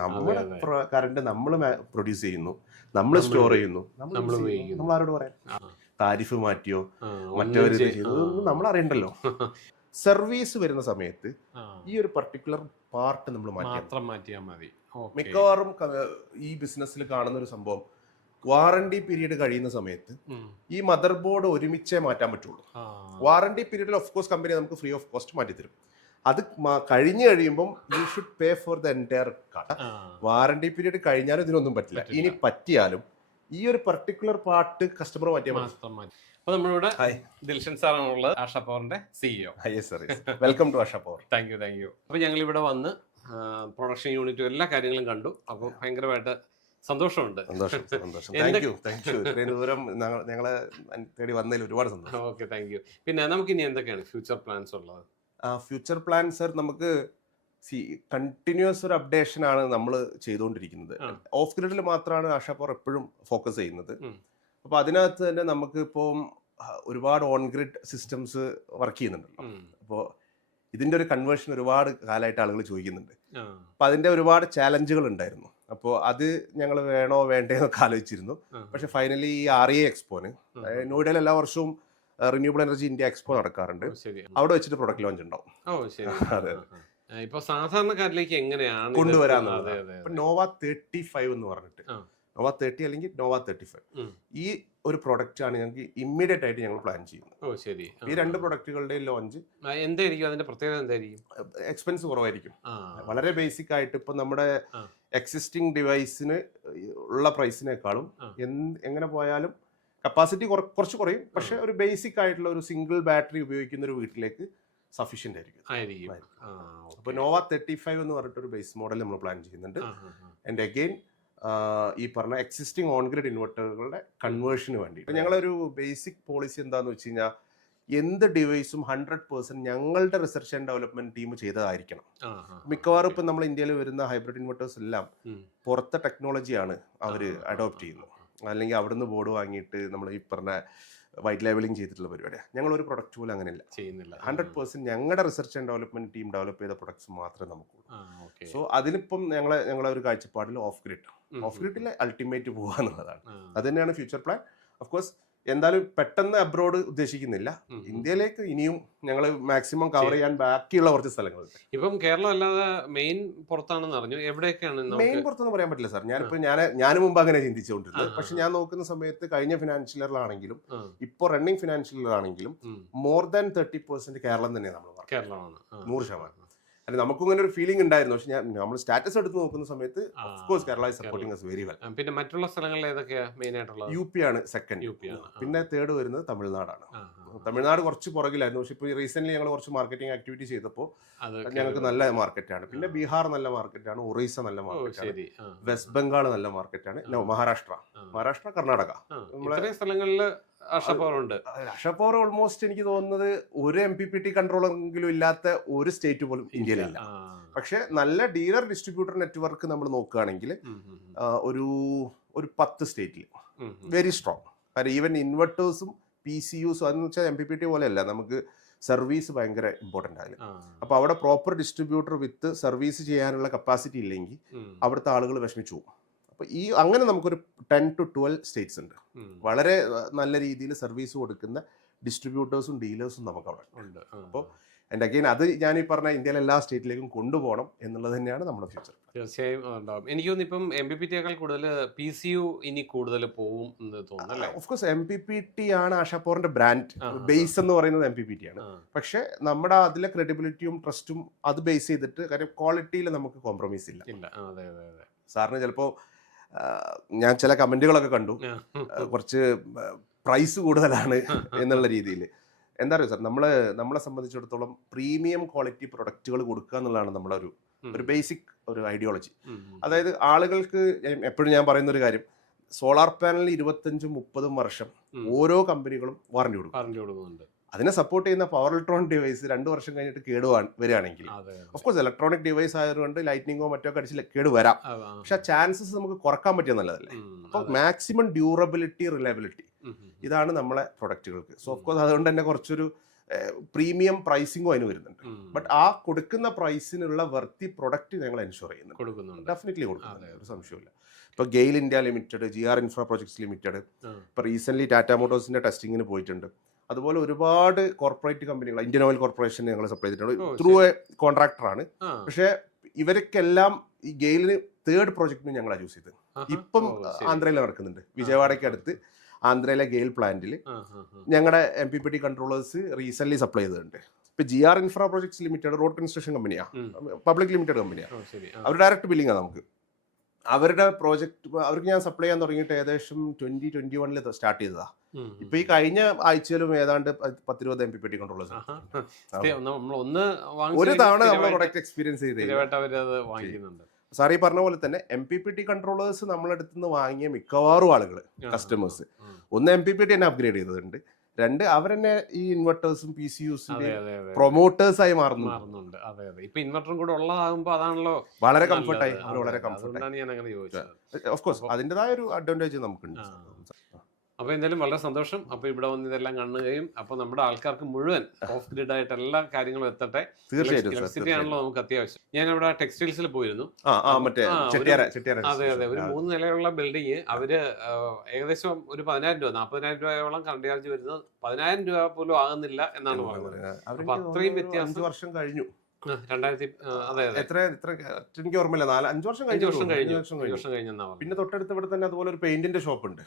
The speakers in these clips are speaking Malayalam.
നമ്മുടെ. കറണ്ട് നമ്മൾ പ്രൊഡ്യൂസ് ചെയ്യുന്നു നമ്മൾ സ്റ്റോർ ചെയ്യുന്നു നമ്മൾ. ആരോട് പറയാം? താരിഫ് മാറ്റിയോ? മറ്റവർ ചെയ്തതൊന്നും നമ്മൾ അറിയണ്ടല്ലോ. സർവീസ് വരുന്ന സമയത്ത് ഈ ഒരു പർട്ടിക്കുലർ പാർട്ട് നമ്മൾ മാറ്റി മാത്രം മാറ്റിയാൽ മതി. മിക്കവാറും ഈ ബിസിനസ്സിൽ കാണുന്ന ഒരു സംഭവം വാറണ്ടി പീരീഡ് കഴിയുന്ന സമയത്ത് ഈ മദർ ബോർഡ് ഒരുമിച്ചേ മാറ്റാൻ പറ്റുള്ളൂ. വാറണ്ടി പീരീഡിൽ ഓഫ് കോഴ്സ് കമ്പനി നമുക്ക് ഫ്രീ ഓഫ് കോസ്റ്റ് മാറ്റി തരും അത് കഴിഞ്ഞു കഴിയുമ്പോൾ കഴിയുമ്പം you should pay for the entire കട വാറണ്ടി പീരീഡ് കഴിഞ്ഞാലും ഇതിനൊന്നും പറ്റില്ല. ഇനി പറ്റിയാലും ഈ ഒരു പർട്ടിക്കുലർ പാർട്ട് കസ്റ്റമർ മാറ്റിയാൽ മതി. അപ്പൊ നമ്മളിവിടെ ദിൽഷൻ സാറാണുള്ളത് ആഷ പവറിന്റെ CEO welcome to Asha power. Thank you thank you അപ്പൊ ഞങ്ങൾ ഇവിടെ വന്ന് പ്രൊഡക്ഷൻ യൂണിറ്റും എല്ലാ കാര്യങ്ങളും കണ്ടു. അപ്പോൾ ഭയങ്കരമായിട്ട് സന്തോഷമുണ്ട്. സന്തോഷം സന്തോഷം. എന്തൊക്കെ- താങ്ക് യു താങ്ക് യു ഇത്രയും ദൂരം ഞങ്ങൾ- ഞങ്ങളെ തേടി വന്നതിൽ ഒരുപാട് സന്തോഷം. ഓക്കെ താങ്ക് യു പിന്നെ നമുക്ക് ഇനി എന്തൊക്കെയാണ് ഫ്യൂച്ചർ പ്ലാൻസ് ഉള്ളത്? ഫ്യൂച്ചർ പ്ലാൻ സർ നമുക്ക് സി കണ്ടിന്യൂസ് ഒരു അപ്ഡേഷൻ ആണ് നമ്മൾ ചെയ്തുകൊണ്ടിരിക്കുന്നത് ഓഫ് ഗ്രിഡിൽ മാത്രമാണ് ആഷ പവർ എപ്പോഴും ഫോക്കസ് ചെയ്യുന്നത്. അപ്പോൾ അതിനകത്ത് തന്നെ നമുക്ക് ഇപ്പം ഒരുപാട് ഓൺ ഗ്രിഡ് സിസ്റ്റംസ് വർക്ക് ചെയ്യുന്നുണ്ടല്ലോ. അപ്പോൾ ഇതിന്റെ ഒരു കൺവേർഷൻ ഒരുപാട് കാലമായിട്ട് ആളുകൾ ചോദിക്കുന്നുണ്ട്. അപ്പൊ അപ്പോൾ അതിന്റെ ഒരുപാട് ചാലഞ്ചുകൾ ഉണ്ടായിരുന്നു. അപ്പോൾ അത് ഞങ്ങൾ വേണോ വേണ്ടേ എന്നൊക്കെ ആലോചിച്ചിരുന്നു പക്ഷെ ഫൈനലി ഈ ആർ എ എക്സ്പോന് നോയിഡയിൽ എല്ലാ വർഷവും റിന്യൂബിൾ എനർജി ഇന്ത്യ എക്സ്പോ നടക്കാറുണ്ട്. അവിടെ വെച്ചിട്ട് പ്രൊഡക്റ്റ് ലോഞ്ച് ഉണ്ടാവും. അതെ. ഇപ്പൊ സാധാരണക്കാരിലേക്ക് എങ്ങനെയാണ്? കൊണ്ടുവരാന്നുള്ളത്. ഇപ്പൊ നോവ തേർട്ടി ഫൈവ് എന്ന് പറഞ്ഞിട്ട്. നോവ തേർട്ടി അല്ലെങ്കിൽ നോവ തേർട്ടി ഫൈവ്. ഈ ഒരു പ്രൊഡക്റ്റ് ആണ് ഞങ്ങൾക്ക് ഇമ്മീഡിയറ്റ് ആയിട്ട് ഞങ്ങൾ പ്ലാൻ ചെയ്യുന്നത്. ഓ ശരി. ഈ രണ്ട് പ്രൊഡക്റ്റുകളുടെ പ്രൊഡക്റ്റുകളുടെയും ലോഞ്ച് എന്തായിരിക്കും? അതിന്റെ പ്രത്യേകത എന്തായിരിക്കും? എക്സ്പെൻസ് കുറവായിരിക്കും. വളരെ ബേസിക് ആയിട്ട് ഇപ്പൊ നമ്മുടെ എക്സിസ്റ്റിംഗ് ഡിവൈസിന് ഉള്ള പ്രൈസിനേക്കാളും എങ്ങനെ പോയാലും കപ്പാസിറ്റി കുറച്ച് കുറയും. പക്ഷെ ഒരു ബേസിക് ആയിട്ടുള്ള ഒരു സിംഗിൾ ബാറ്ററി ഉപയോഗിക്കുന്ന ഒരു വീട്ടിലേക്ക് സഫീഷ്യന്റ് ആയിരിക്കും. അപ്പൊ നോവ തേർട്ടി ഫൈവ് എന്ന് പറഞ്ഞിട്ട് ഒരു ബേസ് മോഡൽ നമ്മൾ പ്ലാൻ ചെയ്യുന്നുണ്ട്. ആൻഡ് അഗെയിൻ ഈ പറഞ്ഞ എക്സിസ്റ്റിംഗ് ഓൺ ഗ്രിഡ് ഇൻവെർട്ടറുകളുടെ കൺവേർഷന് വേണ്ടി ഇപ്പൊ ഞങ്ങളൊരു ബേസിക് പോളിസി എന്താന്ന് വെച്ച് കഴിഞ്ഞാൽ എന്ത് ഡിവൈസും ഹൺഡ്രഡ് പേഴ്സെന്റ് ഞങ്ങളുടെ റിസർച്ച് ആൻഡ് ഡെവലപ്മെന്റ് ടീം ചെയ്തതായിരിക്കണം. മിക്കവാറും ഇപ്പം നമ്മൾ ഇന്ത്യയിൽ വരുന്ന ഹൈബ്രിഡ് ഇൻവെർട്ടേഴ്സ് എല്ലാം. പുറത്തെ ടെക്നോളജിയാണ് അവർ അഡോപ്റ്റ് ചെയ്യുന്നത്. അല്ലെങ്കിൽ അവിടുന്ന് ബോർഡ് വാങ്ങിയിട്ട് നമ്മൾ ഈ പറഞ്ഞ വൈറ്റ് ലേബലിംഗ് ചെയ്തിട്ടുള്ള പരിപാടിയാണ് ഞങ്ങൾ ഒരു പ്രൊഡക്റ്റ് പോലും അങ്ങനെയല്ല. ചെയ്യുന്നില്ല. ഹൺഡ്രഡ് പേഴ്സെന്റ് ഞങ്ങളുടെ research and development team develop ചെയ്ത പ്രൊഡക്ട്സ് മാത്രമേ നമുക്കുള്ളൂ. സോ അതിനിപ്പം ഞങ്ങളെ ഞങ്ങളെ ഒരു കാഴ്ചപ്പാടിൽ ഓഫ് ഗ്രിഡ് ഓഫ് ഗ്രിഡിൽ അൾട്ടിമേറ്റ് പോകുക എന്നുള്ളതാണ് അത് തന്നെയാണ് ഫ്യൂച്ചർ പ്ലാൻ ഓഫ് കോഴ്സ് എന്തായാലും പെട്ടെന്ന് അബ്രോഡ് ഉദ്ദേശിക്കുന്നില്ല. ഇന്ത്യയിലേക്ക് ഇനിയും ഞങ്ങൾ മാക്സിമം കവർ ചെയ്യാൻ ബാക്കിയുള്ള കുറച്ച് സ്ഥലങ്ങളുണ്ട്. ഇപ്പം കേരളം അല്ലാതെ മെയിൻ പുറത്താണെന്ന് അറിഞ്ഞു. എവിടെയൊക്കെയാണ് മെയിൻ പുറത്തെന്ന് പറയാൻ പറ്റില്ല സാർ ഞാനിപ്പോ ഞാൻ ഞാൻ മുമ്പ് അങ്ങനെ ചിന്തിച്ചുകൊണ്ടിരുന്നത്. പക്ഷെ ഞാൻ നോക്കുന്ന സമയത്ത് കഴിഞ്ഞ ഫിനാൻഷ്യൽ ഇയറിലാണെങ്കിലും ഇപ്പോൾ running financial ഇയറിലാണെങ്കിലും more than thirty percent Keralam തന്നെയാണ് നമ്മൾ കേരളമാണ്. നൂറ് ശതമാനം. അല്ല നമുക്കും ഇങ്ങനെ ഒരു ഫീലിംഗ് ഉണ്ടായിരുന്നു. പക്ഷെ ഞാൻ നമ്മൾ സ്റ്റാറ്റസ് എടുത്ത് നോക്കുന്ന സമയത്ത് ആ, of course Kerala is supporting as very well പിന്നെ മറ്റുള്ള സ്ഥലങ്ങളിൽ ഏതൊക്കെയാ മെയിൻ ആയിട്ടുള്ളത്? യു പി ആണ് സെക്കൻഡ് യു പി ആണ് പിന്നെ തേർഡ് വരുന്നത് തമിഴ്നാടാണ്. തമിഴ്നാട് കുറച്ച് പുറകിലായിരുന്നു. പക്ഷെ ഇപ്പോൾ റീസെന്റ് ഞങ്ങൾ കുറച്ച് മാർക്കറ്റിംഗ് ആക്ടിവിറ്റി ചെയ്തപ്പോൾ ഞങ്ങൾക്ക് നല്ല മാർക്കറ്റാണ് പിന്നെ ബീഹാർ നല്ല മാർക്കറ്റാണ് ഒറീസ നല്ല മാർക്കറ്റ് മാർക്കറ്റാണ് വെസ്റ്റ് ബംഗാൾ നല്ല മാർക്കറ്റാണ് മഹാരാഷ്ട്ര. മഹാരാഷ്ട്ര കർണാടക. സ്ഥലങ്ങളിൽ ഉണ്ട് അഷപ്പോർ ഓൾമോസ്റ്റ് എനിക്ക് തോന്നുന്നത് ഒരു എം പി പി ടി കൺട്രോളെങ്കിലും ഇല്ലാത്ത ഒരു സ്റ്റേറ്റ് പോലും ഇന്ത്യയിലില്ല. പക്ഷെ നല്ല ഡീലർ ഡിസ്ട്രിബ്യൂട്ടർ നെറ്റ്വർക്ക് നമ്മൾ നോക്കുകയാണെങ്കിൽ ഒരു ഒരു പത്ത് സ്റ്റേറ്റിൽ. വെരി സ്ട്രോങ് കാരണം ഈവൻ ഇൻവെർട്ടേഴ്സും പി സി യുസും അതെന്ന് വെച്ചാൽ എം പി പി ടി പോലെയല്ല നമുക്ക് സർവീസ് ഭയങ്കര ഇമ്പോർട്ടന്റ് ആയാലും അപ്പോൾ അവിടെ പ്രോപ്പർ ഡിസ്ട്രിബ്യൂട്ടർ വിത്ത് സർവീസ് ചെയ്യാനുള്ള കപ്പാസിറ്റി ഇല്ലെങ്കിൽ അവിടുത്തെ ആളുകൾ വിഷമിച്ചു പോകും. അപ്പോൾ ഈ അങ്ങനെ നമുക്കൊരു ടെൻ ടു ട്വൽവ് സ്റ്റേറ്റ്സ് ഉണ്ട്. വളരെ നല്ല രീതിയിൽ സർവീസ് കൊടുക്കുന്ന ഡിസ്ട്രിബ്യൂട്ടേഴ്സും ഡീലേഴ്സും നമുക്ക് അവിടെ ഉണ്ട്. അപ്പോൾ അപ്പൊ ആൻഡ് അഗെയിൻ അത് ഞാൻ ഈ പറഞ്ഞ ഇന്ത്യയിലെ എല്ലാ സ്റ്റേറ്റിലേക്കും കൊണ്ടുപോകണം എന്നുള്ളത് തന്നെയാണ് നമ്മുടെ ഫ്യൂച്ചർ തീർച്ചയായും ഉണ്ടാവും. എനിക്ക് തോന്നുന്നു ഇപ്പം എം ബി പി ടിയേക്കാൾ കൂടുതൽ പി സി യു ഇനി കൂടുതൽ പോകും എന്ന് തോന്നുന്നു of course M P P T ആണ് ആഷാപോറിന്റെ ബ്രാൻഡ് ബേസ് എന്ന് പറയുന്നത് എം പി പി ടി ആണ്. പക്ഷെ നമ്മുടെ അതിലെ ക്രെഡിബിലിറ്റിയും ട്രസ്റ്റും അത് ബേസ് ചെയ്തിട്ട് കാര്യം ക്വാളിറ്റിയിൽ നമുക്ക് കോംപ്രമൈസ് ഇല്ല. സാറിന് ചിലപ്പോൾ ഞാൻ ചില കമന്റുകളൊക്കെ കണ്ടു. കുറച്ച് പ്രൈസ് കൂടുതലാണ് എന്നുള്ള രീതിയിൽ എന്താ പറയുക സാർ? നമ്മൾ നമ്മളെ സംബന്ധിച്ചിടത്തോളം പ്രീമിയം ക്വാളിറ്റി പ്രൊഡക്റ്റുകൾ കൊടുക്കുക എന്നുള്ളതാണ് നമ്മളെ ഒരു ഒരു ബേസിക് ഒരു ഐഡിയോളജി. അതായത് ആളുകൾക്ക് എപ്പോഴും ഞാൻ പറയുന്ന ഒരു കാര്യം സോളാർ പാനൽ ഇരുപത്തഞ്ചും മുപ്പതും വർഷം ഓരോ കമ്പനികളും വാറണ്ടി കൊടുക്കും. വാറണ്ടി കൊടുക്കുന്നുണ്ട്. അതിനെ സപ്പോർട്ട് ചെയ്യുന്ന പവർ ഇലക്ട്രോണിക് ഡിവൈസ് രണ്ട് വർഷം കഴിഞ്ഞിട്ട് കേടുവാൻ വരികയാണെങ്കിൽ. Of course of course electronic device ആയതുകൊണ്ട് ലൈറ്റിനിങ്ങോ മറ്റോ ഒക്കെ അടിച്ച് കേട് വരാം. പക്ഷെ ആ ചാൻസസ് നമുക്ക് കുറയ്ക്കാൻ പറ്റിയ നല്ലതല്ലേ? അപ്പൊ അപ്പോൾ മാക്സിമം ഡ്യൂറബിലിറ്റി റിലയബിലിറ്റി ഇതാണ് നമ്മളെ പ്രൊഡക്റ്റുകൾക്ക് സോ ഓഫ് കോഴ്സ് അതുകൊണ്ട് തന്നെ കുറച്ചൊരു പ്രീമിയം പ്രൈസിംഗോ അതിന് വരുന്നുണ്ട്. ബട്ട് ആ കൊടുക്കുന്ന പ്രൈസിനുള്ള വർത്തി പ്രൊഡക്റ്റ് ഞങ്ങൾ എൻഷുർ ചെയ്യുന്നുണ്ട്. ഡെഫിനറ്റ്ലി കൊടുക്കുന്നുണ്ട്. ഒരു സംശയമില്ല ഇപ്പോൾ GAIL India limited G R infra projects limited ഇപ്പൊ ഇപ്പോൾ റീസെന്റ് ടാറ്റ മോട്ടോഴ്സിന്റെ ടെസ്റ്റിങ്ങിന് പോയിട്ടുണ്ട്. അതുപോലെ ഒരുപാട് കോർപ്പറേറ്റ് കമ്പനികൾ ഇന്ത്യൻ ഓയിൽ കോർപ്പറേഷൻ ഞങ്ങൾ സപ്ലൈ ചെയ്തിട്ടുണ്ട്. ത്രൂ എ കോൺട്രാക്ടറാണ് ആണ്. പക്ഷേ ഇവർക്കെല്ലാം ഈ ഗെയിലിന് തേർഡ് പ്രോജക്റ്റിന് ഞങ്ങൾ ചൂസ് ചെയ്തത്. ഇപ്പം ആന്ധ്രയിൽ നടക്കുന്നുണ്ട്. വിജയവാഡയ്ക്ക് അടുത്ത് ആന്ധ്രയിലെ ഗെയിൽ പ്ലാന്റിൽ. ഞങ്ങളുടെ M P P T controllers recent supply ചെയ്തിട്ടുണ്ട്. ഇപ്പൊ G R infra projects limited road construction കമ്പനിയാ public limited കമ്പനിയാ. അവർ ഡയറക്റ്റ് ബില്ലിംഗ് ആണ് നമുക്ക്. അവരുടെ പ്രോജക്റ്റ് അവർക്ക് ഞാൻ സപ്ലൈ ചെയ്യാൻ തുടങ്ങിയിട്ട് ഏകദേശം ട്വന്റി ട്വന്റി വണ്ണിൽ സ്റ്റാർട്ട് ചെയ്തതാ. ഉം, ഉം. ഇപ്പൊ ഈ കഴിഞ്ഞ ആഴ്ചയിലും ഏതാണ്ട് പത്തിരുപത് എം പി പി കൺട്രോളേഴ്സ് ഒന്ന് നമ്മൾ ഒരു തവണ നമ്മൾ പ്രൊഡക്റ്റ് എക്സ്പീരിയൻസ് ചെയ്ത് സാർ ഈ പറഞ്ഞ പോലെ തന്നെ M P P T controllers നമ്മളടുത്ത് നിന്ന് വാങ്ങിയ മിക്കവാറും ആളുകൾ കസ്റ്റമേഴ്സ്. ഒന്ന് എം പി പി ടി തന്നെ അപ്ഗ്രേഡ് ചെയ്തിട്ടുണ്ട് രണ്ട് അവരെന്നെ ഈ ഇൻവെർട്ടേഴ്സും പി സി യുസിന്റെ പ്രൊമോട്ടേഴ്സ് ആയി മാറുന്നു മാറുന്നുണ്ട്. അതെ അതെ. ഇപ്പൊ ഇൻവെർട്ടറും കൂടെ ഉള്ളതാകുമ്പോ അതാണല്ലോ വളരെ കംഫർട്ടായി വളരെ കംഫർട്ടായി അതുകൊണ്ടാണ് ഞാൻ അങ്ങനെ ചോദിച്ചത് ഓഫ് കോഴ്സ് അതിന്റെതായ ഒരു അഡ്വാന്റേജ് നമുക്കുണ്ട് ആ. അപ്പൊ എന്തായാലും വളരെ സന്തോഷം. അപ്പോൾ ഇവിടെ വന്ന് ഇതെല്ലാം കാണുകയും അപ്പോൾ നമ്മുടെ ആൾക്കാർക്ക് മുഴുവൻ ഓഫ് ഗ്രിഡ് ആയിട്ട് എല്ലാ കാര്യങ്ങളും എത്തട്ടെ. തീർച്ചയായിട്ടും ആണല്ലോ നമുക്ക് അത്യാവശ്യം. ഞാൻ അവിടെ ടെക്സ്റ്റൈൽസിൽ പോയിരുന്നു. അതെ അതെ ഒരു മൂന്ന് നിലയുള്ള ബിൽഡിങ് അവർ ഏകദേശം ഒരു പതിനായിരം രൂപ നാൽപ്പതിനായിരം രൂപയോളം കറണ്ട് ചാർജ് വരുന്നത് പതിനായിരം രൂപ പോലും ആകുന്നില്ല എന്നാണ് പറയുന്നത്. അപ്പൊ അത്രയും വ്യത്യാസം- വർഷം കഴിഞ്ഞു. രണ്ടായിരത്തി അതെ എത്ര എത്ര എനിക്ക് ഓർമ്മയില്ല. നാല് അഞ്ചു വർഷം കഴിഞ്ഞു. വർഷം. കഴിഞ്ഞു. വർഷം കഴിഞ്ഞു പിന്നെ തൊട്ടടുത്ത് ഇവിടെ തന്നെ അതുപോലെ ഒരു പെയിന്റിന്റെ ഷോപ്പ് ഉണ്ട്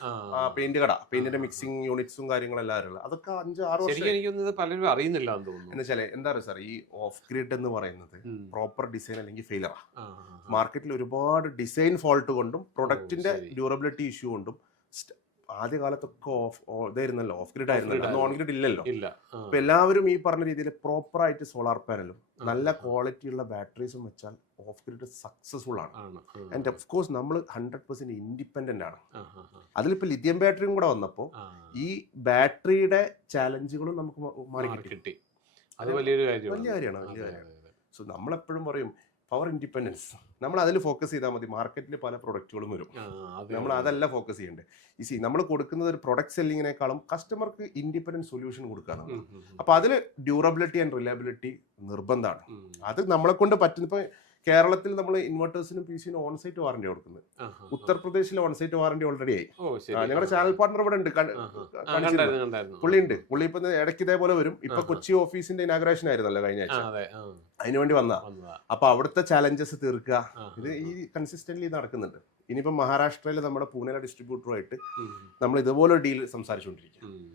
പെയിന്റ് കട. പെയിന്റിന്റെ മിക്സിംഗ് യൂണിറ്റ്സും കാര്യങ്ങളെല്ലാം ഉള്ളത് അതൊക്കെ അഞ്ച് ആറ് വർഷം പലരും അറിയുന്നില്ല എന്ന് തോന്നുന്നു. എന്ന് എന്താ പറയുക സാർ ഈ ഓഫ് ഗ്രിഡ് എന്ന് പറയുന്നത് പ്രോപ്പർ ഡിസൈൻ അല്ലെങ്കിൽ ഫെയിലറാ. മാർക്കറ്റിൽ ഒരുപാട് ഡിസൈൻ ഫോൾട്ട് കൊണ്ടും പ്രൊഡക്റ്റിന്റെ ഡ്യൂറബിലിറ്റി ഇഷ്യൂ കൊണ്ടും ആദ്യ കാലത്തൊക്കെ ഓഫ് ഇതായിരുന്നല്ലോ ഓഫ് ഗ്രിഡ് ആയിരുന്നല്ലോ ഓൺ ഗ്രിഡ് ഇല്ലല്ലോ. അപ്പൊ എല്ലാവരും ഈ പറഞ്ഞ രീതിയിൽ പ്രോപ്പർ ആയിട്ട് സോളാർ പാനലും നല്ല ക്വാളിറ്റി ഉള്ള ബാറ്ററീസും വെച്ചാൽ ഓഫ് ഗ്രിഡ് സക്സസ്ഫുൾ ആണ്. ആൻഡ് ഓഫ് കോഴ്സ് നമ്മൾ ഹൺഡ്രഡ് പെർസെന്റ് ഇൻഡിപെൻഡന്റ് ആണ്. അതിലിപ്പോ ലിഥിയം ബാറ്ററിയും കൂടെ വന്നപ്പോൾ ഈ ബാറ്ററിയുടെ ചാലഞ്ചുകളും നമുക്ക് മാറി കിട്ടി കിട്ടി അത് വലിയൊരു കാര്യമാണ്. വലിയ കാര്യമാണ്, വലിയ കാര്യമാണ്. സോ നമ്മളെപ്പോഴും പറയും പവർ ഇൻഡിപെൻഡൻസ് നമ്മൾ അതിൽ ഫോക്കസ് ചെയ്താൽ മതി. മാർക്കറ്റിൽ പല പ്രൊഡക്റ്റുകളും വരും. നമ്മൾ അതല്ല ഫോക്കസ് ചെയ്യേണ്ടത് ഈ സി നമ്മൾ കൊടുക്കുന്നത് ഒരു പ്രൊഡക്റ്റ് സെല്ലിങ്ങിനേക്കാളും കസ്റ്റമർക്ക് ഇൻഡിപെൻഡന്റ് സൊല്യൂഷൻ കൊടുക്കാനാണ് ഉം, ഉം, ഉം. അപ്പൊ അതിൽ ഡ്യൂറബിലിറ്റി ആൻഡ് റിലയബിലിറ്റി നിർബന്ധമാണ്. അത് നമ്മളെ കൊണ്ട് പറ്റുന്ന കേരളത്തിൽ നമ്മൾ ഇൻവെർട്ടേഴ്സിനും പി സിനും ഓൺ സൈറ്റ് വാറണ്ടി കൊടുക്കുന്നത്. ഉത്തർപ്രദേശിൽ ഓൺ സൈറ്റ് വാറണ്ടി ഓൾറെഡി ആയി. ഞങ്ങളുടെ ചാനൽ പാർട്ണർ ഇവിടെ ഉണ്ട്. പുള്ളി ഉണ്ട്. പുള്ളി ഇപ്പൊ ഇടയ്ക്ക് ഇതേപോലെ വരും. ഇപ്പൊ. കൊച്ചി ഓഫീസിന്റെ ഇനാഗ്രേഷൻ ആയിരുന്നല്ലോ കഴിഞ്ഞ ആഴ്ച. അതിനുവേണ്ടി വന്ന. അപ്പൊ അവിടുത്തെ ചാലഞ്ചസ് തീർക്കുക ഇത് ഈ കൺസിസ്റ്റന്റ്ലി നടക്കുന്നുണ്ട്. ഇനിയിപ്പോ മഹാരാഷ്ട്രയിൽ നമ്മുടെ പൂനെയിലെ ഡിസ്ട്രിബ്യൂട്ടറുമായിട്ട് നമ്മൾ ഇതുപോലെ ഡീൽ സംസാരിച്ചുകൊണ്ടിരിക്കുക ഉം.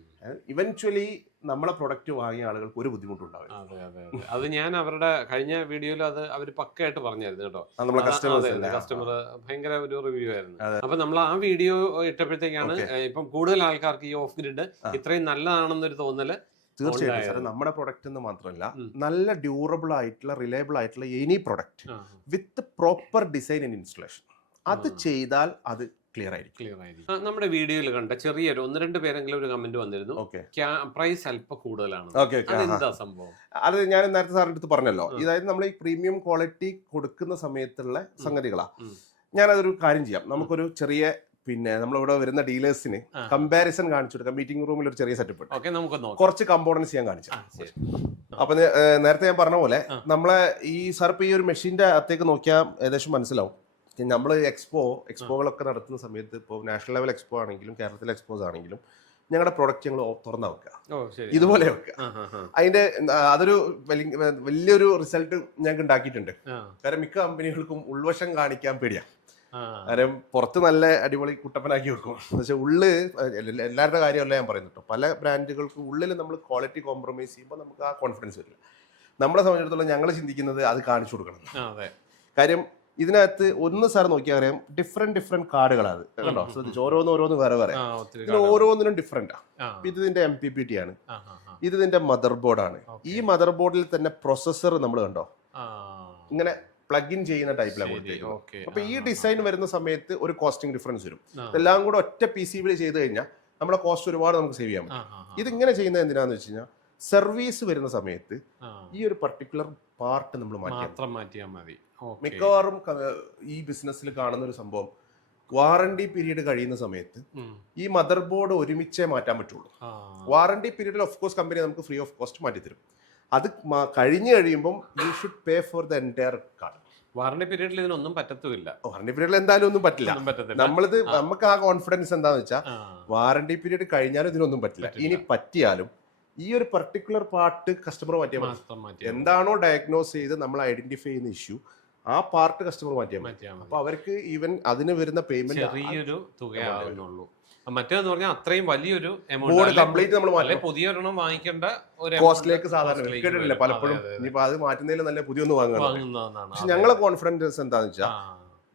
ഇവൻച്വലി നമ്മളെ പ്രൊഡക്റ്റ് വാങ്ങിയ ആളുകൾക്ക് ഒരു ബുദ്ധിമുട്ടുണ്ടാവില്ല. അതെ അതെ അതെ. അത് ഞാൻ അവരുടെ കഴിഞ്ഞ വീഡിയോയിൽ അത് അവർ പക്കയായിട്ട് പറഞ്ഞായിരുന്നു കേട്ടോ. അത് നമ്മളെ കസ്റ്റമേഴ്സ് കസ്റ്റമർ ഭയങ്കര ഒരു റിവ്യൂ ആയിരുന്നു. അപ്പൊ നമ്മൾ ആ വീഡിയോ ഇട്ടപ്പോഴത്തേക്കാണ്. ഏഹ്, ഇപ്പം കൂടുതൽ ആൾക്കാർക്ക് ഈ ഓഫ് ഗ്രിഡ് ആ. ഇത്രയും നല്ലതാണെന്നൊരു തോന്നൽ തീർച്ചയായിട്ടും സാർ നമ്മുടെ പ്രൊഡക്റ്റ് എന്ന് മാത്രമല്ല ഉം. നല്ല ഡ്യൂറബിൾ ആയിട്ടുള്ള റിലയബിൾ ആയിട്ടുള്ള any product with proper design and installation അത് ചെയ്താൽ അത് ക്ലിയർ ആയിരിക്കും. ക്ലിയർ ആയിരിക്കും നമ്മുടെ വീഡിയോയിൽ കണ്ട ചെറിയൊരു ഒന്ന് രണ്ട് പേരെങ്കിലും ഒരു കമന്റ് വന്നിരുന്നു. ഓക്കെ. പ്രൈസ് അല്പം കൂടുതലാണ്. സംഭവം? അത് ഞാൻ നേരത്തെ സാറിന്റെ അടുത്ത് പറഞ്ഞല്ലോ. ഇതായത് നമ്മൾ ഈ പ്രീമിയം ക്വാളിറ്റി കൊടുക്കുന്ന സമയത്തുള്ള സംഗതികളാണ്. ഞാനതൊരു കാര്യം ചെയ്യാം. നമുക്കൊരു ചെറിയ പിന്നെ നമ്മളിവിടെ വരുന്ന ഡീലേഴ്സിന് കമ്പാരിസൺ കാണിച്ചു കൊടുക്കാം. മീറ്റിംഗ് റൂമിൽ ഒരു ചെറിയ സെറ്റപ്പ് ഉണ്ട്. ഓക്കെ നമുക്ക് നോക്കാം. കുറച്ച് കമ്പോണൻസ് ഞാൻ കാണിച്ചു അപ്പൊ നേരത്തെ ഞാൻ പറഞ്ഞ പോലെ നമ്മളെ ഈ സാർ ഇപ്പൊ ഈ ഒരു മെഷീന്റെ അകത്തേക്ക് നോക്കിയാൽ ഏകദേശം മനസ്സിലാവും. നമ്മൾ എക്സ്പോ എക്സ്പോകളൊക്കെ നടത്തുന്ന സമയത്ത് ഇപ്പോൾ നാഷണൽ ലെവൽ എക്സ്പോ ആണെങ്കിലും കേരളത്തിലെ എക്സ്പോസ് ആണെങ്കിലും ഞങ്ങളുടെ പ്രൊഡക്റ്റ് ഞങ്ങൾ തുറന്ന വെക്കുക ഇതുപോലെ വെക്കുക. അതിന്റെ അതൊരു വലിയ വലിയൊരു റിസൾട്ട് ഞങ്ങൾക്ക് ഉണ്ടാക്കിയിട്ടുണ്ട് കാരണം മിക്ക കമ്പനികൾക്കും ഉൾവശം കാണിക്കാൻ പേടിയാ. കാരണം പുറത്ത് നല്ല അടിപൊളി കുട്ടപ്പനാക്കി വെക്കും പക്ഷെ ഉള്ള് എല്ലാ- എല്ലാവരുടെ കാര്യമല്ല ഞാൻ പറയുന്നു കേട്ടോ പല ബ്രാൻഡുകൾക്ക് ഉള്ളിൽ നമ്മൾ ക്വാളിറ്റി കോംപ്രമൈസ് ചെയ്യുമ്പോൾ നമുക്ക് ആ കോൺഫിഡൻസ് വരില്ല. നമ്മളെ സംബന്ധിച്ചിടത്തോളം ഞങ്ങൾ ചിന്തിക്കുന്നത് അത് കാണിച്ചു കൊടുക്കണം. കാര്യം ഇതിനകത്ത് ഒന്ന് സാർ നോക്കിയാൽ അറിയാം ഡിഫറെന്റ് ഡിഫറെന്റ് കാർഡുകളാണ് കേട്ടോ കണ്ടോ. ശ്രദ്ധിച്ചു ഓരോന്ന് ഓരോന്ന് വേറെ വേറെ ഇതിന്. ഓരോന്നിനും ഡിഫറെന്റ് ആണ് ഇത് ഇതിന്റെ എം പി പി ടി ആണ്. ഇത് ഇതിന്റെ മദർ ബോർഡാണ്. ഈ മദർ ബോർഡിൽ തന്നെ പ്രൊസസ്സർ നമ്മൾ കണ്ടോ. ഇങ്ങനെ പ്ലഗ് ഇൻ ചെയ്യുന്ന ടൈപ്പിലാണ് കൊടുത്തേക്കുന്നത്. അപ്പൊ ഈ ഡിസൈൻ വരുന്ന സമയത്ത് ഒരു കോസ്റ്റിംഗ് ഡിഫറൻസ് വരും. ഇതെല്ലാം കൂടെ ഒറ്റ പി സി ബിയിൽ ചെയ്ത് കഴിഞ്ഞാൽ നമ്മുടെ കോസ്റ്റ് ഒരുപാട് നമുക്ക് സേവ് ചെയ്യാൻ ആ, പറ്റും. ഇതിങ്ങനെ ചെയ്യുന്നത് എന്തിനാന്ന് വെച്ച് കഴിഞ്ഞാൽ സർവീസ് വരുന്ന സമയത്ത് ഈ ഒരു പർട്ടിക്കുലർ പാർട്ട് നമ്മൾ മാത്രം മാറ്റിയാൽ മതി. മിക്കവാറും ഈ ബിസിനസ്സിൽ കാണുന്ന ഒരു സംഭവം വാറണ്ടി പീരീഡ് കഴിയുന്ന സമയത്ത് ഈ മദർ ബോർഡ് ഒരുമിച്ചേ മാറ്റാൻ പറ്റുള്ളൂ. വാറണ്ടി പീരീഡിൽ ഓഫ് കോഴ്സ് കമ്പനി നമുക്ക് ഫ്രീ ഓഫ് കോസ്റ്റ് മാറ്റി തരും. അത് കഴിഞ്ഞു കഴിയുമ്പോൾ കഴിയുമ്പം you should pay for the entire card warranty പീരീഡിൽ ഇതിനൊന്നും പറ്റത്തില്ല വാറണ്ടി പീരീഡിൽ എന്തായാലും ഒന്നും പറ്റില്ല. നമ്മളിത് നമുക്ക് ആ കോൺഫിഡൻസ് എന്താന്ന് വെച്ചാൽ വാറണ്ടി പീരീഡ് കഴിഞ്ഞാലും ഇതിനൊന്നും പറ്റില്ല. ഇനി പറ്റിയാലും ഈ ഒരു പർട്ടിക്കുലർ പാർട്ട് കസ്റ്റമർ മാറ്റിയാൽ. എന്താണോ ഡയഗ്നോസ് ചെയ്ത് നമ്മൾ ഐഡന്റിഫൈ ചെയ്യുന്ന ഇഷ്യൂ ആ പാർട്ട് കസ്റ്റമർ മാറ്റിയാൽ മതി. അപ്പൊ അവർക്ക് ഈവൻ അതിന് വരുന്ന പേയ്മെന്റ് ചെറിയൊരു തുകയാവുന്നുള്ളൂ മറ്റേന്ന് പറഞ്ഞാൽ അത്രയും വലിയൊരു എമൗണ്ട് കംപ്ലീറ്റ് നമ്മൾ മാറ്റണം. പുതിയ ഒരെണ്ണം വാങ്ങിക്കേണ്ട ഒരു കോസ്റ്റിലേക്ക് സാധാരണ കേട്ടിട്ടില്ല പലപ്പോഴും. ഇനിയിപ്പോ അത് മാറ്റുന്നതിൽ നല്ല പുതിയൊന്ന് ഒന്ന് വാങ്ങുന്നതാണ്. പക്ഷെ ഞങ്ങളെ. കോൺഫിഡൻസ് എന്താന്ന് വെച്ചാൽ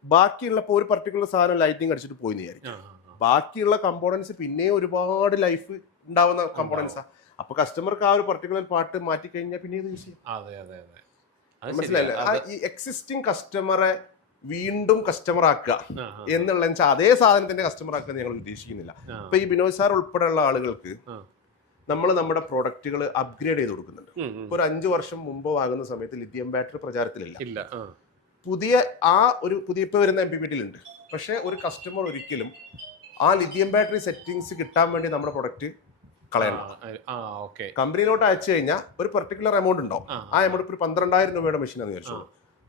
ബാക്കിയുള്ള ഒരു പർട്ടിക്കുലർ സാധനം ലൈറ്റിംഗ് അടിച്ചിട്ട് പോയി വിചാരിക്കും. ബാക്കിയുള്ള കമ്പോണൻസ് പിന്നെയും ഒരുപാട് ലൈഫ് ഉണ്ടാവുന്ന കമ്പോണൻസാ അപ്പൊ കസ്റ്റമർക്ക് ആ ഒരു പർട്ടിക്കുലർ പാർട്ട് മാറ്റി കഴിഞ്ഞാൽ പിന്നെ ഇത് യൂസ് ചെയ്യും. അതെ അതെ അത്. മനസ്സിലായില്ലേ? ആ ഈ എക്സിസ്റ്റിംഗ് കസ്റ്റമറെ വീണ്ടും കസ്റ്റമർ ആക്കുക എന്നുള്ള വെച്ചാൽ അതേ സാധനത്തിന്റെ കസ്റ്റമർ ആക്കുക ഞങ്ങൾ ഉദ്ദേശിക്കുന്നില്ല. അപ്പൊ ഈ ബിനോയ് സാർ ഉൾപ്പെടെയുള്ള ആളുകൾക്ക് നമ്മൾ നമ്മുടെ പ്രോഡക്റ്റുകൾ അപ്ഗ്രേഡ് ചെയ്ത് കൊടുക്കുന്നുണ്ട്. ഒരു അഞ്ചു വർഷം മുമ്പ് വാങ്ങുന്ന സമയത്ത് ലിഥിയം ബാറ്ററി പ്രചാരത്തിലില്ല. പുതിയ ആ ഒരു പുതിയ ഇപ്പൊ വരുന്ന എം പി ഉണ്ട്. പക്ഷെ ഒരു കസ്റ്റമർ ഒരിക്കലും ആ ലിഥിയം ബാറ്ററി സെറ്റിംഗ്സ് കിട്ടാൻ വേണ്ടി നമ്മുടെ പ്രൊഡക്റ്റ് കളയണം. കമ്പനിയിലോട്ട് അയച്ചു കഴിഞ്ഞാൽ ഒരു പെർട്ടിക്കുലർ എമൗണ്ട് ഉണ്ടാവും. ആ. എമൗണ്ട് ഇപ്പോൾ ഒരു പന്ത്രണ്ടായിരം രൂപയുടെ മെഷീൻ എന്ന് വിചാരിച്ചു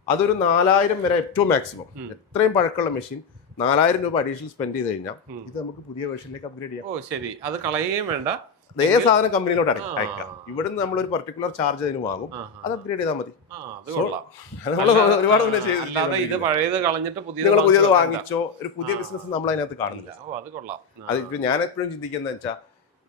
അതൊരു നാലായിരം വരെ ഏറ്റവും മാക്സിമം എത്രയും പഴക്കമുള്ള മെഷീൻ നാലായിരം രൂപ അഡീഷണൽ സ്പെൻഡ് ചെയ്ത് കഴിഞ്ഞാൽ ഇത് നമുക്ക് പുതിയ വേർഷനിലേക്ക് അപ്ഗ്രേഡ് ചെയ്യാം. ഓ ശരി. അത് കളയുകയും വേണ്ട. അതേ സാധനം കമ്പനിയിലോട്ട്. അയക്കാം. ഇവിടുന്ന് നമ്മൾ ഒരു പർട്ടിക്കുലർ ചാർജ് അതിന് വാങ്ങും. അത് അപ്ഗ്രേഡ് ചെയ്താൽ മതി. ഒരുപാട് അല്ലാതെ ഇത് പഴയത് കളഞ്ഞിട്ട് പുതിയത് നിങ്ങൾ പുതിയത് വാങ്ങിച്ചോ? ഒരു പുതിയ ബിസിനസ് നമ്മൾ അതിനകത്ത് കാണുന്നില്ല. അത് കൊള്ളാം. അത് ഇപ്പൊ ഞാൻ എപ്പോഴും ചിന്തിക്കുന്നത് വെച്ചാൽ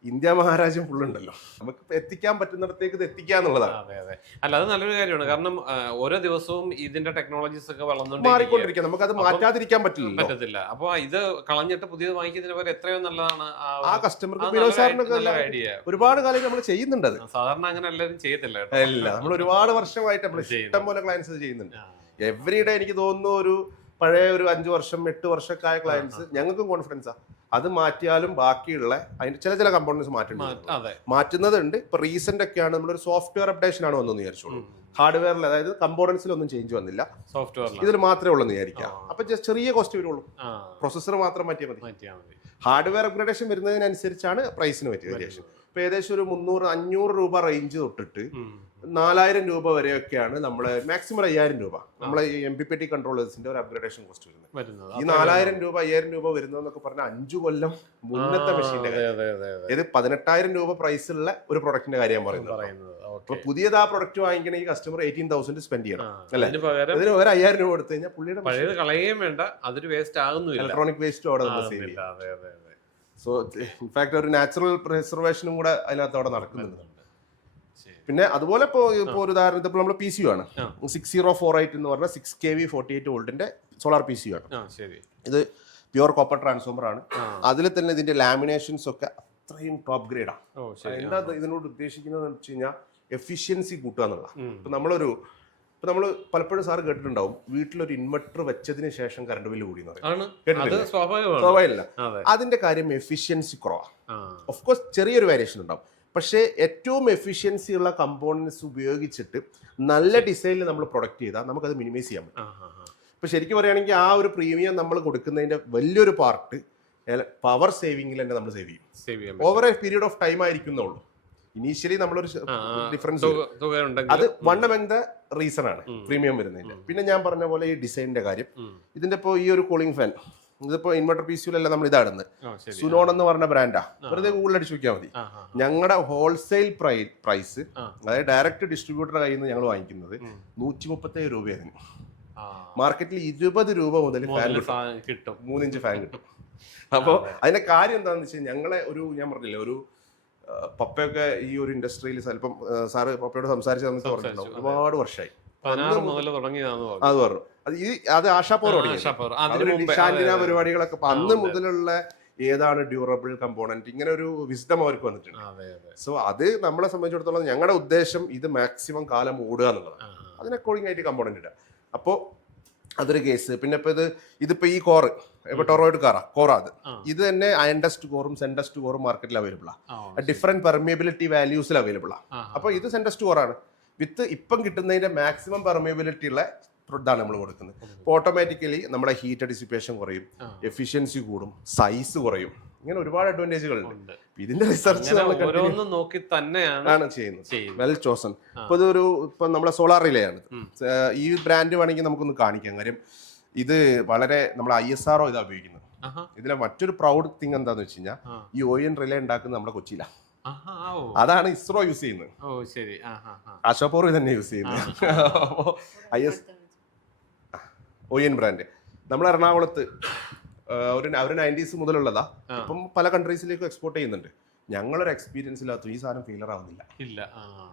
ഇന്ത്യ മഹാരാജ്യം ഫുള്ളുണ്ടല്ലോ നമുക്ക് എത്തിക്കാൻ പറ്റുന്നിടത്തേക്ക് ഇത് എത്തിക്കുക എന്നുള്ളതാണ്. അതെ അതെ. അല്ല അത് നല്ലൊരു കാര്യമാണ്. കാരണം ഓരോ ദിവസവും ഇതിന്റെ ടെക്നോളജീസ് ഒക്കെ വളർന്നുകൊണ്ടിരിക്കുക മാറിക്കൊണ്ടിരിക്കുക നമുക്ക് അത് മാറ്റാതിരിക്കാൻ പറ്റില്ല പറ്റത്തില്ല. അപ്പൊ ഇത് കളഞ്ഞിട്ട് പുതിയത് വാങ്ങിക്കുന്നതിന് പോലെ എത്രയോ നല്ലതാണ് ആ കസ്റ്റമർക്ക് ഐഡിയ ഒരുപാട് കാലം നമ്മൾ ചെയ്യുന്നുണ്ട് സാധാരണ അങ്ങനെ എല്ലാവരും ചെയ്യത്തില്ല അല്ല നമ്മൾ ഒരുപാട് വർഷമായിട്ട് നമ്മൾ ഇഷ്ടം പോലെ ക്ലയൻസ് ചെയ്യുന്നുണ്ട്. എവറി ഡേ എനിക്ക് തോന്നുന്നു ഒരു പഴയ ഒരു അഞ്ചു വർഷം എട്ട് വർഷമൊക്കെ ആയ ക്ലയൻസ് ഞങ്ങൾക്കും കോൺഫിഡൻസാ അത് മാറ്റിയാലും ബാക്കിയുള്ള അതിന്റെ ചില ചില കമ്പോണൻസ് മാ- മാറ്റുന്നുണ്ട് അതെ. മാറ്റുന്നതുണ്ട്. ഇപ്പൊ റീസെന്റ് ഒക്കെയാണ് നമ്മളൊരു സോഫ്റ്റ്വെയർ അപ്ഡേഷൻ ആണ് വന്നു വിചാരിച്ചോളൂ. ഹാർഡ്വെയറിൽ അതായത് കമ്പോണൻസിലൊന്നും ചേഞ്ച് വന്നില്ല. സോഫ്റ്റ്വെയർ ഇതിൽ മാത്രമേ ഉള്ളൂ എന്ന് വിചാരിക്കാം. അപ്പൊ ജസ്റ്റ് ചെറിയ കോസ്റ്റ് വരുള്ളൂ. പ്രൊസസ്സർ മാത്രം മാറ്റിയാൽ മതി. ഹാർഡ്വെയർ അപ്ഗ്രേഡേഷൻ വരുന്നതിനനുസരിച്ചാണ് പ്രൈസിന് പറ്റിയ വേരിയേഷൻ ഇപ്പൊ ഏകദേശം ഒരു മുന്നൂറ് അഞ്ഞൂറ് രൂപ റേഞ്ച് തൊട്ടിട്ട്. നാലായിരം രൂപ വരെയൊക്കെയാണ് നമ്മൾ മാക്സിമം അയ്യായിരം രൂപ. നമ്മളെ ഈ എം പി പി ടി കൺട്രോളേഴ്സിന്റെ ഒരു അപ്ഗ്രേഡേഷൻ കോസ്റ്റ് വരുന്നത്. ഈ നാലായിരം രൂപ അയ്യായിരം രൂപ വരുന്നതെന്നൊക്കെ പറഞ്ഞ അഞ്ചു കൊല്ലം മുന്നത്തെ മെഷീന്റെ ഇത് പതിനെട്ടായിരം രൂപ പ്രൈസുള്ള ഒരു പ്രൊഡക്റ്റിന്റെ കാര്യം പറയുന്നത് അപ്പൊ പുതിയത് ആ പ്രൊഡക്റ്റ് വാങ്ങിക്കണമെങ്കിൽ കസ്റ്റമർ എയ്റ്റീൻ തൗസൻഡ് സ്പെൻഡ് ചെയ്യണം. അല്ലെ? അതിന് ഒരു അയ്യായിരം രൂപ കൊടുത്തു കഴിഞ്ഞാൽ പുള്ളിയുടെ പഴയത് കളയുകയും വേണ്ട അതൊരു വേസ്റ്റ് ആകുന്നില്ല ഇലക്ട്രോണിക് വേസ്റ്റ് അവിടെ നമ്മൾ സേവ് ചെയ്യും. സോ ഇൻഫാക്ട് ഒരു നാച്ചുറൽ പ്രിസർവേഷനും കൂടെ അതിനകത്ത് അവിടെ നടക്കുന്നുണ്ട്. പിന്നെ അതുപോലെ ഇപ്പോൾ ഇപ്പോൾ ഒരു ഉദാഹരണം ഇപ്പോൾ നമ്മൾ പി സി ആണ്. സിക്സ് സീറോ ഫോർ എയ്റ്റ് എന്ന് പറഞ്ഞാൽ six K V forty eight വോൾട്ടിന്റെ solar P C ആണ്. ഇത് പ്യുവർ കോപ്പർ ട്രാൻസ്ഫോമർ ആണ്. അതിൽ തന്നെ ഇതിന്റെ ലാമിനേഷൻസ് ഒക്കെ അത്രയും ടോപ്പ് ഗ്രേഡാണ് എന്താ ഇതിനോട് ഉദ്ദേശിക്കുന്നത് എന്ന് വെച്ച് കഴിഞ്ഞാൽ എഫിഷ്യൻസി കൂട്ടുക എന്നുള്ള ഇപ്പം നമ്മളൊരു ഇപ്പൊ നമ്മൾ പലപ്പോഴും സാർ കേട്ടിട്ടുണ്ടാവും വീട്ടിലൊരു ഇൻവെർട്ടർ വെച്ചതിന് ശേഷം കറണ്ട് ബില്ല് കൂടി സ്വാഭാവികമില്ല. അതെ. അതിന്റെ കാര്യം എഫിഷ്യൻസി കുറവാണ് ഓഫ് കോഴ്സ് ചെറിയൊരു വേരിയേഷൻ ഉണ്ടാവും. പക്ഷേ ഏറ്റവും എഫിഷ്യൻസി ഉള്ള കമ്പോണൻസ് ഉപയോഗിച്ചിട്ട് നല്ല ഡിസൈനിൽ നമ്മൾ പ്രൊഡക്റ്റ് ചെയ്താൽ നമുക്കത് മിനിമൈസ് ചെയ്യാൻ പറ്റും. ഇപ്പൊ ശരിക്കും പറയുകയാണെങ്കിൽ ആ ഒരു പ്രീമിയം നമ്മൾ കൊടുക്കുന്നതിന്റെ വലിയൊരു പാർട്ട് പവർ സേവിങ്ങിൽ തന്നെ നമ്മൾ സേവ് ചെയ്യും. സേവ് ചെയ്യാം over a period of time ആയിരിക്കുന്നുള്ളൂ. Initially നമ്മളൊരു. ഡിഫറൻസ് അത് വൺ എം ദ റീസൺ ആണ് പ്രീമിയം വരുന്നതിന്റെ. പിന്നെ ഞാൻ പറഞ്ഞ പോലെ ഈ ഡിസൈനിന്റെ കാര്യം. ഇതിന്റെ ഇപ്പോൾ ഈ ഒരു കൂളിംഗ് ഫാൻ ഇതിപ്പോ ഇൻവെർട്ടർ പി സിയിലല്ല നമ്മൾ ഇതാടുന്നത്. സുനോൺ എന്ന് പറഞ്ഞ ബ്രാൻഡാ വെറുതെ ഗൂഗിളിൽ അടിച്ചു നോക്കിയാൽ മതി. ഞങ്ങളുടെ ഹോൾസെയിൽ പ്രൈസ് അതായത് ഡയറക്റ്റ് ഡിസ്ട്രിബ്യൂട്ടറുടെ കയ്യിൽ നിന്ന് ഞങ്ങൾ വാങ്ങിക്കുന്നത്. നൂറ്റി മുപ്പത്തേഴ് രൂപയായിരുന്നു. മാർക്കറ്റിൽ ഇരുപത് രൂപ മുതൽ ഫാൻ കിട്ടും. മൂന്നിഞ്ച് ഫാൻ കിട്ടും. അപ്പോൾ അതിന്റെ കാര്യം എന്താണെന്ന് വെച്ചാൽ ഞങ്ങളെ ഒരു ഞാൻ പറഞ്ഞില്ലേ ഒരു പപ്പയൊക്കെ ഈ ഒരു ഇൻഡസ്ട്രിയിൽ ചിലപ്പം സാറ് പപ്പയോട് സംസാരിച്ച സമയത്ത് പറഞ്ഞിട്ടുണ്ടാവും. ഒരുപാട് വർഷമായി അത് പറഞ്ഞു. അത് ആശാപോർ അതെ. പരിപാടികളൊക്കെ അന്ന് മുതലുള്ള ഏതാണ് ഡ്യൂറബിൾ കമ്പോണന്റ് ഇങ്ങനെ ഒരു വിസ്ഡം അവർക്ക് വന്നിട്ടുണ്ട്. സോ അത് നമ്മളെ സംബന്ധിച്ചിടത്തോളം ഞങ്ങളുടെ ഉദ്ദേശം ഇത് മാക്സിമം കാലം ഓടുക എന്നുള്ളതാണ്. അതിന് അക്കോർഡിംഗ് ആയിട്ട് കമ്പോണന്റ് ഇടുക. അപ്പോൾ അതൊരു കേസ് പിന്നെ ഇപ്പൊ ഇത് ഇതിപ്പോ ഈ കോറ് ഇപ്പൊ ടൊറോയിഡ് കാറാ കോറാ അത്. ഇത് തന്നെ അയൻഡസ്റ്റ് കോറും സെൻഡസ്റ്റ് കോറും മാർക്കറ്റിൽ അവൈലബിൾ ആ, ആണ് ഡിഫറെന്റ് പെർമിയബിലിറ്റി വാല്യൂസിൽ അവൈലബിൾ ആണ് ആ, അപ്പൊ ഇത് സെൻഡസ്റ്റ് കോറാണ് വിത്ത് ഇപ്പം കിട്ടുന്നതിന്റെ മാക്സിമം പെർമിയബിലിറ്റി ഉള്ള ഇതാണ് നമ്മൾ കൊടുക്കുന്നത്. അപ്പോൾ ഓട്ടോമാറ്റിക്കലി നമ്മുടെ ഹീറ്റ് ഡിസിപ്പേഷൻ കുറയും എഫിഷ്യൻസി കൂടും സൈസ് കുറയും. ഇങ്ങനെ ഒരുപാട് അഡ്വാന്റേജുകൾ ഉണ്ട്. ഇതിന്റെ റിസർച്ച് ഓരോന്നും നോക്കി തന്നെയാണ് ചെയ്യുന്നത്. Well chosen. ഇപ്പൊ ഇതൊരു ഇപ്പൊ നമ്മളെ സോളാർ റിലേ ആണ്. ഈ ബ്രാൻഡ് വേണമെങ്കിൽ നമുക്കൊന്ന് കാണിക്കാം. കാര്യം ഇത് വളരെ നമ്മൾ ഐ എസ് ആർഒ ഇതാ ഉപയോഗിക്കുന്നത്. ഇതിലെ മറ്റൊരു പ്രൗഡ് തിങ് എന്താന്ന് വെച്ച് കഴിഞ്ഞാൽ ഈ ഒ എൻ റിലേ ഉണ്ടാക്കുന്നത് നമ്മുടെ കൊച്ചിയിലാണ് അതാണ് ഇസ്രോ യൂസ് ചെയ്യുന്നത്. ആ തന്നെ യൂസ് ചെയ്യുന്നത്. I S O N brand. നമ്മൾ എറണാകുളത്ത് ഒരു അവർ നയന്റീസ് മുതലുള്ളതാ. ഇപ്പം പല കൺട്രീസിലേക്കും എക്സ്പോർട്ട് ചെയ്യുന്നുണ്ട്. ഞങ്ങളൊരു എക്സ്പീരിയൻസ് ഇല്ലാത്ത ഈ സാധനം ഫെയിലർ ആവുന്നില്ല. ഇല്ല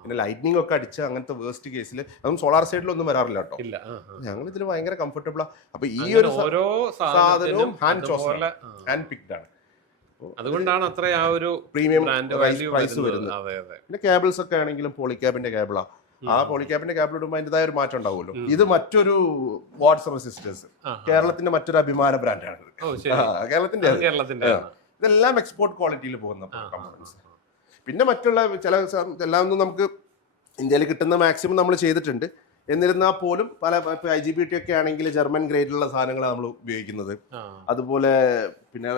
പിന്നെ ലൈറ്റ്നിങ് ഒക്കെ അടിച്ച് അങ്ങനത്തെ വേസ്റ്റ് കേസിൽ അതും സോളാർ സൈഡിലൊന്നും വരാറില്ല കേട്ടോ. ഇല്ല. ഞങ്ങൾ ഇതിൽ ഭയങ്കര കംഫർട്ടബിളാ അപ്പൊ ഈ ഒരു ഓരോ സാധനവും ഹാൻഡ് ചോസ് ഹാൻഡ് പിക്ഡ് ആണ്. അതുകൊണ്ടാണ് അത്ര ആ ഒരു പ്രീമിയം പ്രൈസ് വരുന്നത്. പിന്നെ കേബിൾസ് ഒക്കെ ആണെങ്കിലും പോളിക്യാബിന്റെ കേബിളാ ആ പോളിക്യാപ്പിന്റെ ക്യാപ്പിൽ ഇടുമ്പോൾ അതിന്റെതായ ഒരു മാറ്റം ഉണ്ടാവുമല്ലോ. ഇത് മറ്റൊരു വാട്സ് റെസിസ്റ്റൻസ് ആ, ആ. കേരളത്തിന്റെ മറ്റൊരു അഭിമാന ബ്രാൻഡാണ് കേരളത്തിന്റെ കേരളത്തിന്റെ ഇതെല്ലാം എക്സ്പോർട്ട് ക്വാളിറ്റിയിൽ പോകുന്ന കമ്പോണൻസ് പിന്നെ മറ്റുള്ള ചില എല്ലാം ഒന്നും നമുക്ക് ഇന്ത്യയിൽ കിട്ടുന്ന മാക്സിമം നമ്മൾ ചെയ്തിട്ടുണ്ട്. എന്നിരുന്നാൽ പോലും പല ഐ ജി ബി ടി ഒക്കെ ആണെങ്കിൽ ജർമ്മൻ ഗ്രേഡിലുള്ള സാധനങ്ങളാണ് നമ്മൾ ഉപയോഗിക്കുന്നത്. അതുപോലെ പിന്നെ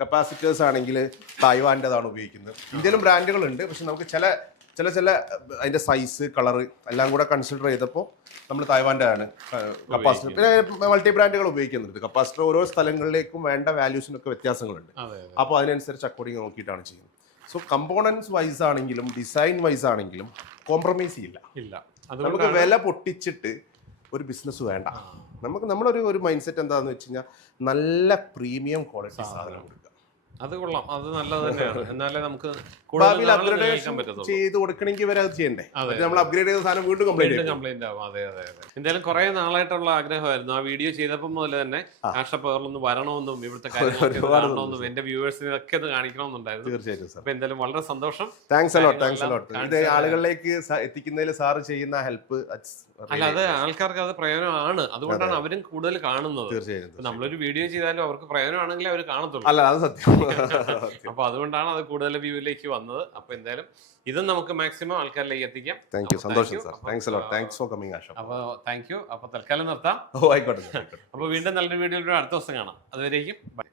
കപ്പാസിറ്റേഴ്സ് ആണെങ്കിൽ തായ്വാന്റെതാണ് ഉപയോഗിക്കുന്നത്. ഇന്ത്യയിലും ബ്രാൻഡുകളുണ്ട് പക്ഷെ നമുക്ക് ചില ചില ചില അതിന്റെ സൈസ് കളർ എല്ലാം കൂടെ കൺസിഡർ ചെയ്തപ്പോൾ നമ്മൾ തായ്വാന്റെ ആണ് കപ്പാസിറ്റർ പിന്നെ മൾട്ടി ബ്രാൻഡുകൾ ഉപയോഗിക്കുന്നുണ്ട്. കപ്പാസിറ്റർ ഓരോ സ്ഥലങ്ങളിലേക്കും വേണ്ട വാല്യൂസിനൊക്കെ വ്യത്യാസങ്ങളുണ്ട്. അപ്പോൾ അതിനനുസരിച്ച് അക്കോർഡിംഗ് നോക്കിയിട്ടാണ് ചെയ്യുന്നത്. സോ കമ്പോണൻസ് വൈസ് ആണെങ്കിലും ഡിസൈൻ വൈസ് ആണെങ്കിലും കോംപ്രമൈസ് ഇല്ല. ഇല്ല. നമുക്ക് വില പൊട്ടിച്ചിട്ട് ഒരു ബിസിനസ് വേണ്ട. നമുക്ക് നമ്മളൊരു ഒരു മൈൻഡ് സെറ്റ് എന്താന്ന് വെച്ച് കഴിഞ്ഞാൽ നല്ല പ്രീമിയം ക്വാളിറ്റി സാധനം. കൊടുക്കുക അത് കൊള്ളാം. അത് നല്ലത് തന്നെയാണ്. എന്നാലേ നമുക്ക് ഭാവിയിൽ അപ്ഗ്രേഡേഷൻ ചെയ്ത് കൊടുക്കണമെങ്കിൽ വരെ അത് ചെയ്യണ്ടേ? നമ്മൾ അപ്ഗ്രേഡ് ചെയ്ത സാധനം വീണ്ടും കംപ്ലൈന്റ് കംപ്ലൈന്റ് ആവും. അതെ അതെ അതെ. എന്തായാലും കുറെ നാളായിട്ടുള്ള ആഗ്രഹമായിരുന്നു. ആ വീഡിയോ ചെയ്തപ്പോൾ മുതൽ തന്നെ ആ. ആഷപ്പേറിലൊന്ന് വരണമെന്നും ഇവിടുത്തെ കാര്യങ്ങളൊക്കെ എന്റെ വ്യൂവേഴ്സിനെ ഒക്കെ ഇത് കാണിക്കണമെന്നുണ്ടായിരുന്നു. തീർച്ചയായിട്ടും അപ്പൊ എന്തായാലും വളരെ സന്തോഷം. താങ്ക്സ് അലോട്ട് താങ്ക്സ് അലോട്ട് ഇത് ആളുകളിലേക്ക് എത്തിക്കുന്നതിൽ സാറ് ചെയ്യുന്ന ഹെൽപ്പ് അല്ല അത് ആൾക്കാർക്ക് അത് പ്രയോജനമാണ്. അതുകൊണ്ടാണ് അവരും കൂടുതൽ കാണുന്നത്. തീർച്ചയായിട്ടും നമ്മളൊരു വീഡിയോ ചെയ്താലും അവർക്ക് പ്രയോജനമാണെങ്കിൽ അവർ കാണത്തുള്ളൂ. അല്ല അത് സത്യം. അപ്പൊ അതുകൊണ്ടാണ് അത് കൂടുതൽ വ്യൂവിലേക്ക് വന്നത്. അപ്പൊ എന്തായാലും ഇതും നമുക്ക് മാക്സിമം ആൾക്കാരിലേക്ക് എത്തിക്കാം. താങ്ക് യു സന്തോഷം sir thanks a lot thanks for coming Asha അപ്പൊ താങ്ക് യു അപ്പൊ തൽക്കാലം നിർത്താം. ഓ ആയിക്കോട്ടെ അപ്പൊ വീണ്ടും നല്ലൊരു വീഡിയോയിലൂടെ അടുത്ത ദിവസം കാണാം. അതുവരേക്കും ബൈ